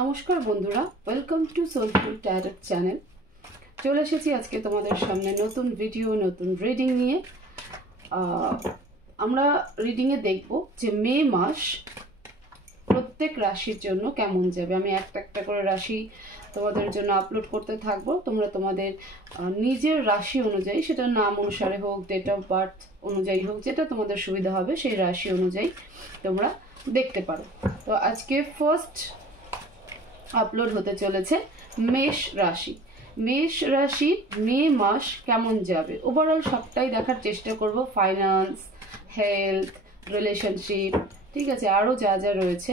নমস্কার বন্ধুরা, welcome to soulful taro channel. চলে এসেছি আজকে তোমাদের সামনে নতুন ভিডিও, নতুন রিডিং নিয়ে। আমরা রিডিংয়ে দেখব যে মে মাস প্রত্যেক রাশির জন্য কেমন যাবে। আমি একটা একটা করে রাশি তোমাদের জন্য আপলোড করতে থাকবো। তোমরা তোমাদের নিজের রাশি অনুযায়ী, সেটা নাম অনুসারে হোক, ডেট অফ বার্থ অনুযায়ী হোক, যেটা তোমাদের সুবিধা হবে সেই রাশি অনুযায়ী তোমরা দেখতে পারো। তো আজকে ফার্স্ট আপলোড হতে চলেছে মেষ রাশি। মেষ রাশি মে মাস কেমন যাবে ওভারঅল সবটাই দেখার চেষ্টা করব। ফাইন্যান্স, হেলথ, রিলেশনশিপ, ঠিক আছে, আরও যা যা রয়েছে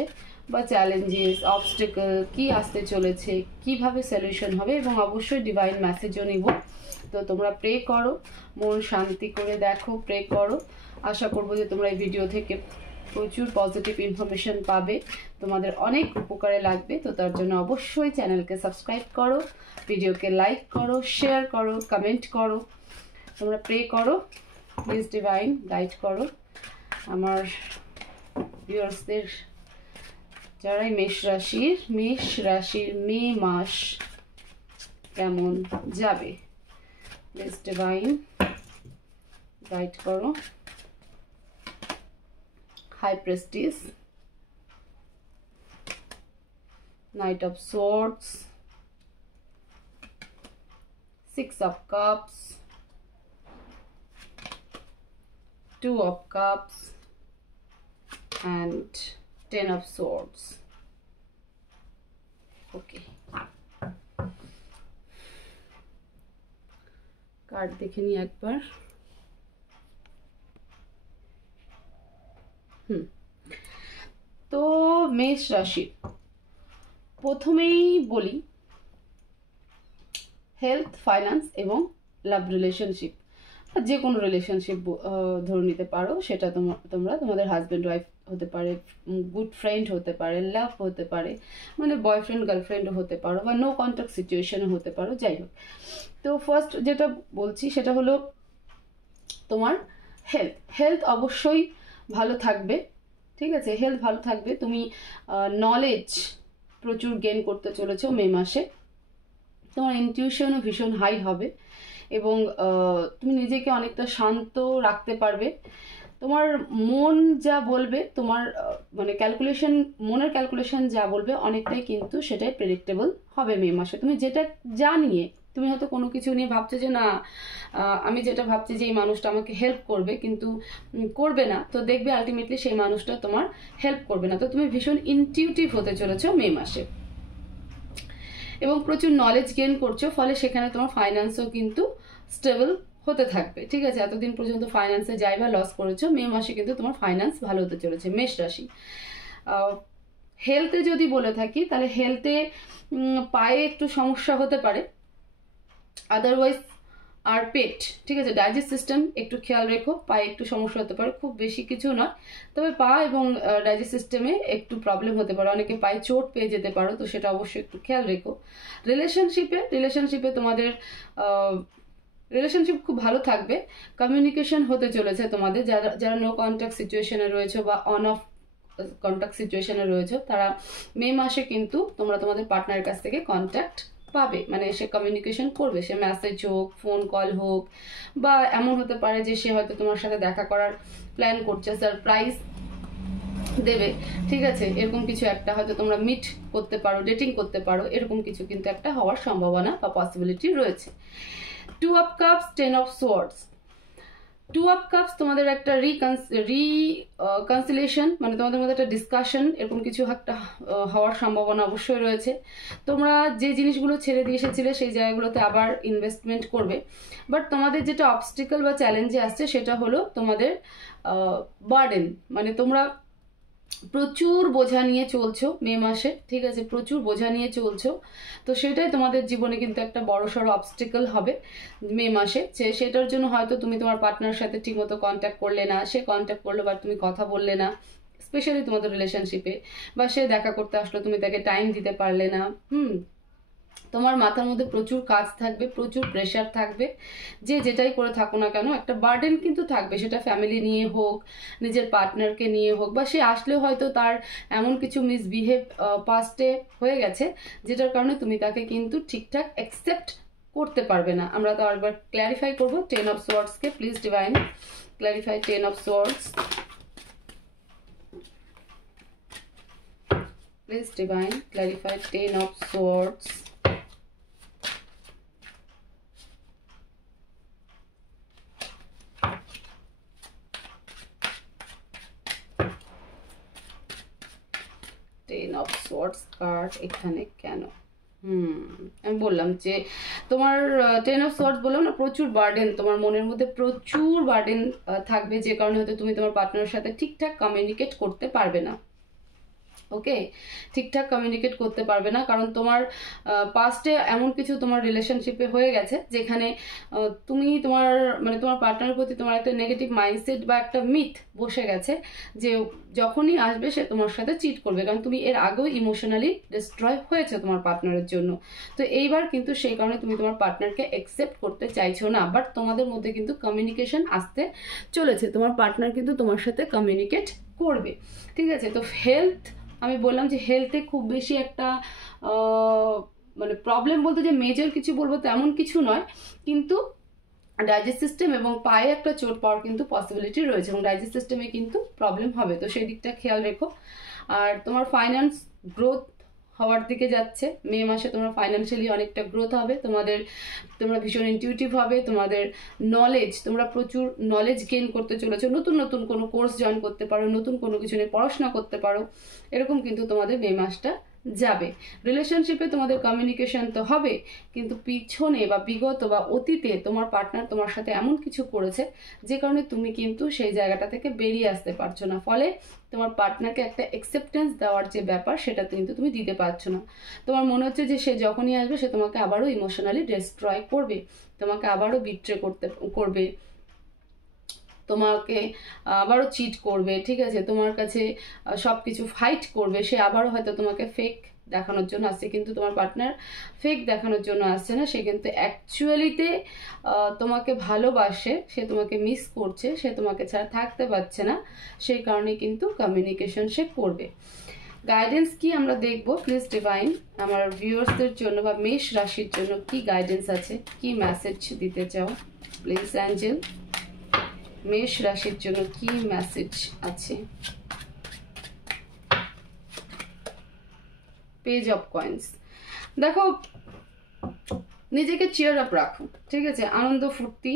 বা চ্যালেঞ্জেস, অবস্টেকল কি আসতে চলেছে, কিভাবে সলিউশন হবে, এবং অবশ্যই ডিভাইন মেসেজও নিব। তো তোমরা প্রে করো, মন শান্তি করে দেখো, প্রে করো। আশা করবো যে তোমরা এই ভিডিও থেকে প্রচুর পজিটিভ ইনফরমেশন পাবে, তোমাদের অনেক উপকারে লাগবে। তো তার জন্য অবশ্যই চ্যানেলকে সাবস্ক্রাইব করো, ভিডিওকে লাইক করো, শেয়ার করো, কমেন্ট করো। তোমরা প্রে করো, প্লিজ ডিভাইন গাইড করো আমার ভিউয়ার্সদের, যারাই মেষ রাশির মে মাস কেমন যাবে। প্লিজ ডিভাইন গাইড করো। High Priestess, Knight of Swords, Six of Cups, Two of Cups, and Ten of Swords. Okay. Card দেখে নিই একবার। তো মেষ রাশি প্রথমেই বলি, হেলথ, ফাইন্যান্স এবং লাভ রিলেশনশিপ, যে কোনো রিলেশনশিপ ধরে নিতে পারো। সেটা তোমরা তোমাদের হাজব্যান্ড ওয়াইফ হতে পারে, গুড ফ্রেন্ড হতে পারে, লাভ হতে পারে, মানে বয়ফ্রেন্ড গার্লফ্রেন্ডও হতে পারো, বা নো কন্ট্যাক্ট সিচুয়েশনও হতে পারো, যাই হোক। তো ফার্স্ট যেটা বলছি সেটা হলো তোমার হেলথ অবশ্যই ভালো থাকবে, ঠিক আছে, হেলথ ভালো থাকবে। তুমি নলেজ প্রচুর গেইন করতে চলেছো মে মাসে। তোমার ইনটিউশনও ভীষণ হাই হবে এবং তুমি নিজেকে অনেকটা শান্ত রাখতে পারবে। তোমার মন যা বলবে, তোমার মানে মনের ক্যালকুলেশন যা বলবে অনেকটাই কিন্তু সেটাই প্রেডিক্টেবল হবে মে মাসে। তুমি যেটা জানিয়ে, তুমি হয়তো কোনো কিছু নিয়ে ভাবছো যে না, আমি যেটা ভাবছি যে এই মানুষটা আমাকে হেল্প করবে, কিন্তু করবে না, তো দেখবে আলটিমেটলি সেই মানুষটা তোমার হেল্প করবে না। তো তুমি ভীষণ ইনটিউটিভ হতে চলেছো মে মাসে এবং প্রচুর নলেজ গেইন করছো, ফলে সেখানে তোমার ফাইন্যান্সও কিন্তু স্টেবল হতে থাকবে, ঠিক আছে। এতদিন পর্যন্ত ফাইন্যান্সে যাই বা লস করেছো, মে মাসে কিন্তু তোমার ফাইন্যান্স ভালো হতে চলেছে মেষ রাশি। হেলথে যদি বলে থাকি, তাহলে হেলথে পায়ে একটু সমস্যা হতে পারে, আদারওয়াইজ আর পেট, ঠিক আছে, ডাইজেস্ট সিস্টেম একটু খেয়াল রেখো। পায়ে একটু সমস্যা হতে পারে, খুব বেশি কিছু নয়, তবে পা এবং ডাইজেস্ট সিস্টেমে একটু প্রবলেম হতে পারে, অনেকে পায়ে চোট পেয়ে যেতে পারো, তো সেটা অবশ্যই একটু খেয়াল রেখো। রিলেশনশিপে তোমাদের রিলেশনশিপ খুব ভালো থাকবে, কমিউনিকেশন হতে চলেছে তোমাদের। যারা নো কন্ট্যাক্ট সিচুয়েশনে রয়েছে বা অন অফ কন্ট্যাক্ট সিচুয়েশনে রয়েছে, তারা মে মাসে কিন্তু তোমরা তোমাদের পার্টনারের কাছ থেকে কন্ট্যাক্ট পাবে, মানে সে কমিউনিকেশন করবে, সে মেসেজ হোক, ফোন কল হোক, বা এমন হতে পারে যে সে হয়তো তোমার সাথে দেখা করার প্ল্যান করছে, সারপ্রাইজ দেবে, ঠিক আছে, এরকম কিছু একটা হয়তো তোমরা মিট করতে পারো, ডেটিং করতে পারো, এরকম কিছু কিন্তু একটা হওয়ার সম্ভাবনা বা পসিবিলিটি রয়েছে। Two of cups, ten of swords. Two of cups তোমাদের একটা রিকনসিলেশন, মানে তোমাদের মধ্যে একটা ডিসকাশন, এরকম কিছু একটা হওয়ার সম্ভাবনা অবশ্যই রয়েছে। তোমরা যে জিনিসগুলো ছেড়ে দিয়ে এসেছিলে সেই জায়গাগুলোতে আবার ইনভেস্টমেন্ট করবে, বাট তোমাদের যেটা অবস্টিকল বা চ্যালেঞ্জে আসছে সেটা হলো তোমাদের বার্ডেন, মানে তোমরা প্রচুর বোঝা নিয়ে চলছো মে মাসে, ঠিক আছে, প্রচুর বোঝা নিয়ে চলছো। তো সেটাই তোমাদের জীবনে কিন্তু একটা বড়সড় অবস্টেকল হবে মে মাসে। সেটার জন্য হয়তো তুমি তোমার পার্টনারের সাথে ঠিকমতো কন্ট্যাক্ট করলে না, সে কন্ট্যাক্ট করলো বাট তুমি কথা বললে না, স্পেশালি তোমাদের রিলেশনশিপে, বা সে দেখা করতে আসলো তুমি তাকে টাইম দিতে পারলে না, তোমার মাথার মধ্যে প্রচুর কাজ থাকবে, প্রচুর প্রেশার থাকবে, যে যেটাই করে থাকো না কেন একটা বার্ডেন কিন্তু থাকবে, সেটা ফ্যামিলি নিয়ে হোক, নিজের পার্টনারকে নিয়ে হোক, বা সে আসলেও হয়তো তার এমন কিছু মিসবিহেভ পাস্টে হয়ে গেছে যেটার কারণে তুমি তাকে কিন্তু ঠিকঠাক অ্যাকসেপ্ট করতে পারবে না। আমরা তো আরেকবার ক্ল্যারিফাই করবো 10 of Swords K. Please divine clarify 10 of Swords, please divine clarify 10 of Swords। Ten of swords card এখানে কেন? আমি বললাম যে তোমার 10 of Swords বললাম না, প্রচুর বার্ডেন, তোমার মনের মধ্যে প্রচুর বার্ডেন থাকবে, যে কারণে হয়তো তুমি তোমার পার্টনারের সাথে ঠিকঠাক কমিউনিকেট করতে পারবে না। ওকে, ঠিকঠাক কমিউনিকেট করতে পারবে না, কারণ তোমার পাস্টে এমন কিছু তোমার রিলেশনশিপে হয়ে গেছে যেখানে তুমি তোমার মানে তোমার পার্টনারের প্রতি তোমার একটা নেগেটিভ মাইন্ডসেট বা একটা মিথ বসে গেছে যে যখনই আসবে সে তোমার সাথে চিট করবে, কারণ তুমি এর আগেও ইমোশনালি ডিস্ট্রয় হয়েছে তোমার পার্টনারের জন্য। তো এইবার কিন্তু সেই কারণে তুমি তোমার পার্টনারকে অ্যাকসেপ্ট করতে চাইছো না, বাট তোমাদের মধ্যে কিন্তু কমিউনিকেশন আসতে চলেছে, তোমার পার্টনার কিন্তু তোমার সাথে কমিউনিকেট করবে। ঠিক আছে, তো হেলথ আমি বললাম যে হেলথে খুব বেশি একটা মানে প্রবলেম বলতে যে মেজর কিছু বলবো তেমন কিছু নয়, কিন্তু ডাইজেস্ট সিস্টেম এবং পায়ে একটা চোট পাওয়ার কিন্তু পসিবিলিটি রয়েছে, এবং ডাইজেস্ট সিস্টেমে কিন্তু প্রবলেম হবে, তো সেই দিকটা খেয়াল রেখো। আর তোমার ফাইন্যান্স গ্রোথ হওয়ার দিকে যাচ্ছে, মে মাসে তোমার ফাইন্যান্সিয়ালি অনেকটা গ্রোথ হবে, তোমরা ভীষণ ইনটিউটিভ হবে, তোমাদের নলেজ, তোমরা প্রচুর নলেজ গেইন করতে চলেছো, নতুন নতুন কোনো কোর্স জয়েন করতে পারো, নতুন কোনো কিছু নিয়ে পড়াশোনা করতে পারো, এরকম কিন্তু তোমাদের মে মাসটা যাবে। রিলেশনশিপে তোমাদের কমিউনিকেশন তো হবে, কিন্তু পিছনে বা বিগত বা অতীতে তোমার পার্টনার তোমার সাথে এমন কিছু করেছে যে কারণে তুমি কিন্তু সেই জায়গাটা থেকে বেরিয়ে আসতে পারছো না, ফলে তোমার পার্টনারকে একটা অ্যাকসেপ্টেন্স দেওয়ার যে ব্যাপার সেটা কিন্তু তুমি দিতে পারছো না। তোমার মনে হচ্ছে যে সে যখনই আসবে সে তোমাকে আবারও ইমোশনালি ডিস্ট্রয় করবে, তোমাকে আবারও বিট্রে করবে, তোমাকে আবারও চিট করবে। ঠিক আছে, তোমার কাছে সব কিছু ফাইট করবে, সে আবারও হয়তো তোমাকে ফেক দেখানোর জন্য আসছে, কিন্তু তোমার পার্টনার ফেক দেখানোর জন্য আসছে না, সে কিন্তু অ্যাকচুয়ালিতে তোমাকে ভালোবাসে, সে তোমাকে মিস করছে, সে তোমাকে ছাড়া থাকতে পারছে না, সেই কারণে কিন্তু কমিউনিকেশন সে করবে। গাইডেন্স কি আমরা দেখব, প্লিজ ডিভাইন আমার ভিউয়ার্সদের জন্য বা মেষ রাশির জন্য কি গাইডেন্স আছে, কি মেসেজ দিতে চাও প্লিজ অ্যাঞ্জেল, মেষ রাশির জন্য কি মেসেজ আছে। পেজ অফ কয়েন্স, দেখো নিজেকে চিয়ার আপ রাখো, ঠিক আছে, আনন্দ ফুর্তি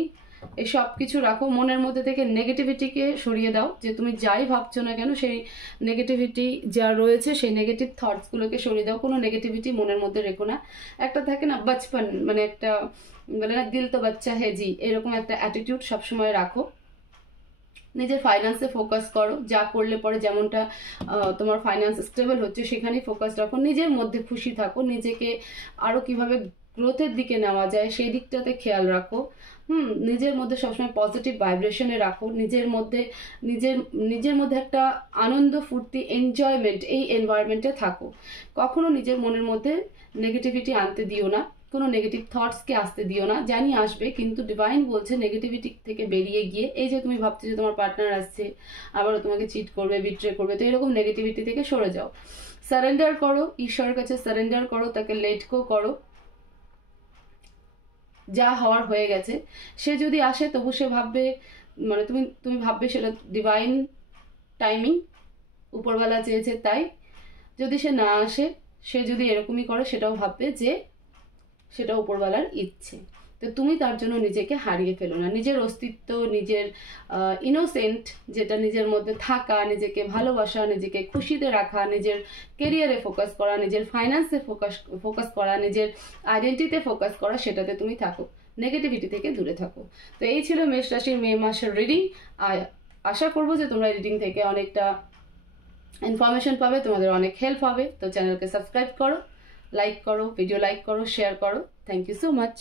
এই সব কিছু রাখো, মনের মধ্যে থেকে নেগেটিভিটিকে সরিয়ে দাও, যে তুমি যাই ভাবছো না কেন সেই নেগেটিভিটি যা রয়েছে সেই নেগেটিভ থটসগুলোকে সরিয়ে দাও, কোনো নেগেটিভিটি মনের মধ্যে রেখো না। একটা থাকে না বাচপন, মানে একটা বলে না দিল তো বাচ্চা হেজি, এরকম একটা অ্যাটিটিউড সবসময় রাখো। নিজের ফাইন্যান্সে ফোকাস করো, যা করলে পরে যেমনটা তোমার ফাইন্যান্স স্টেবল হচ্ছে সেখানেই ফোকাস রাখো, নিজের মধ্যে খুশি থাকো, নিজেকে আরও কিভাবে গ্রোথের দিকে নেওয়া যায় সেই দিকটাতে খেয়াল রাখো। নিজের মধ্যে সবসময় পজিটিভ ভাইব্রেশনে রাখো, নিজের মধ্যে একটা আনন্দ ফুর্তি এনজয়মেন্ট এই এনভায়রনমেন্টে থাকো, কখনো নিজের মনের মধ্যে নেগেটিভিটি আনতে দিও না, কোনো নেগেটিভ থটসকে আসতে দিও না, জানি আসবে, কিন্তু ডিভাইন বলছে নেগেটিভিটি থেকে বেরিয়ে গিয়ে, এই যে তুমি ভাবছো যে তোমার পার্টনার আসছে আবারও তোমাকে চিট করবে, বিট্রে করবে, তো এরকম নেগেটিভিটি থেকে সরে যাও, সারেন্ডার করো, ঈশ্বরের কাছে সারেন্ডার করো, তাকে লেট গো করো, যা হওয়ার হয়ে গেছে। সে যদি আসে তবু সে ভাববে, মানে তুমি ভাববে সেটা ডিভাইন টাইমিং, উপরবেলা চেয়েছে তাই, যদি সে না আসে, সে যদি এরকমই করে সেটাও ভাববে যে সেটা উপরবেলার ইচ্ছে। তো তুমি তার জন্য নিজেকে হারিয়ে ফেলো না, নিজের অস্তিত্ব, নিজের ইনোসেন্ট যেটা নিজের মধ্যে থাকা, নিজেকে ভালোবাসা, নিজেকে খুশিতে রাখা, নিজের কেরিয়ারে ফোকাস করা, নিজের ফাইন্যান্সে ফোকাস করা, নিজের আইডেন্টিটিতে ফোকাস করা, সেটাতে তুমি থাকো, নেগেটিভিটি থেকে দূরে থাকো। তো এই ছিল মেষ রাশির মে মাসের রিডিং। আশা করবো যে তোমরা রিডিং থেকে অনেকটা ইনফরমেশন পাবে, তোমাদের অনেক হেল্প হবে। তো চ্যানেলকে সাবস্ক্রাইব করো, লাইক করো, ভিডিও লাইক করো, শেয়ার করো। Thank you so much.